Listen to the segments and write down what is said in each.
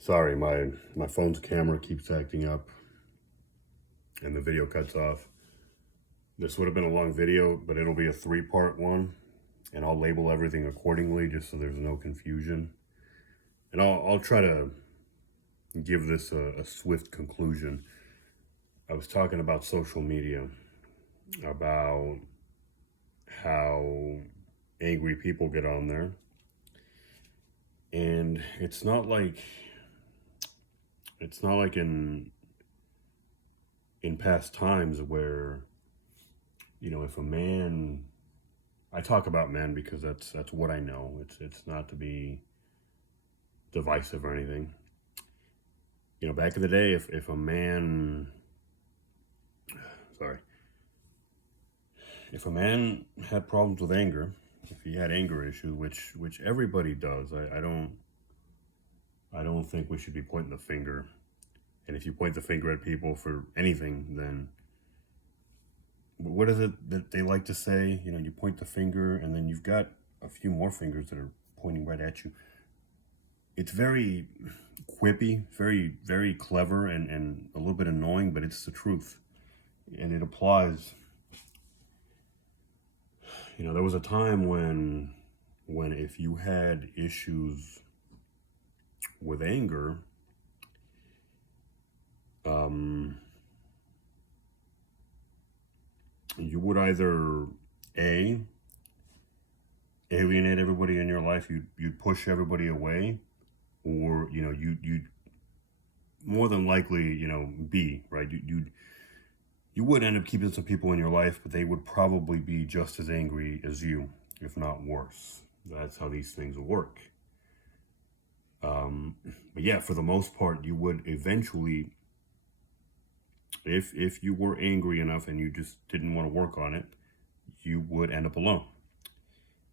Sorry, my phone's camera keeps acting up and the video cuts off. This would have been a long video, but it'll be a 3-part one, and I'll label everything accordingly just so there's no confusion. And I'll try to give this a swift conclusion. I was talking about social media, about how angry people get on there. And it's not like in past times where, if a man, I talk about men because that's what I know. It's not to be divisive or anything. Back in the day, if a man, sorry, if a man had problems with anger, if he had anger issues, which everybody does, I don't think we should be pointing the finger. And if you point the finger at people for anything, then what is it that they like to say? You point the finger and then you've got a few more fingers that are pointing right at you. It's very quippy, very, very clever, and a little bit annoying, but it's the truth. And it applies. There was a time when if you had issues with anger, you would either alienate everybody in your life, you'd push everybody away, or you'd more than likely be right. You would end up keeping some people in your life, but they would probably be just as angry as you, if not worse. That's how these things work. But yeah, for the most part, you would eventually, if you were angry enough and you just didn't want to work on it, you would end up alone.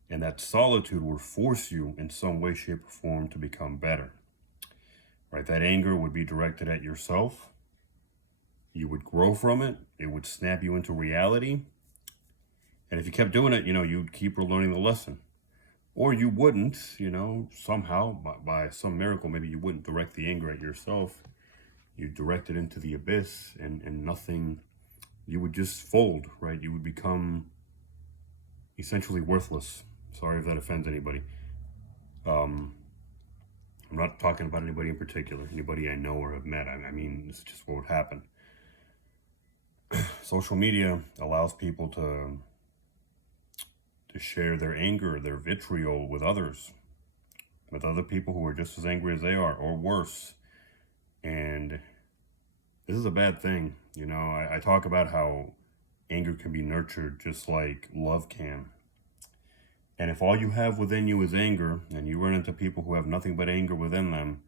And that solitude would force you in some way, shape, or form to become better. Right? That anger would be directed at yourself. You would grow from it. It would snap you into reality. And if you kept doing it, you'd keep learning the lesson. Or you wouldn't, somehow, by some miracle, maybe you wouldn't direct the anger at yourself. You direct it into the abyss, and nothing, you would just fold, right? You would become essentially worthless. Sorry if that offends anybody. I'm not talking about anybody in particular, anybody I know or have met. I mean, it's just what would happen. Social media allows people to share their anger, their vitriol with others, with other people who are just as angry as they are, or worse. And this is a bad thing. I talk about how anger can be nurtured just like love can. And if all you have within you is anger, and you run into people who have nothing but anger within them,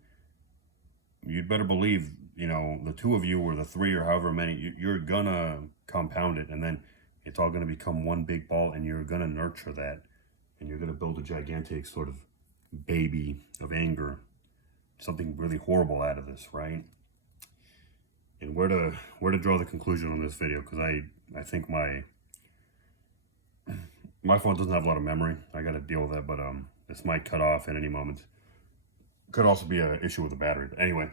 you'd better believe, the two of you or the three or however many, you're gonna compound it, and then it's all gonna become one big ball, and you're gonna nurture that, and you're gonna build a gigantic sort of baby of anger, something really horrible out of this, right? And where to draw the conclusion on this video, because I think my phone doesn't have a lot of memory. I got to deal with that, but this might cut off at any moment. Could also be an issue with the battery. But anyway,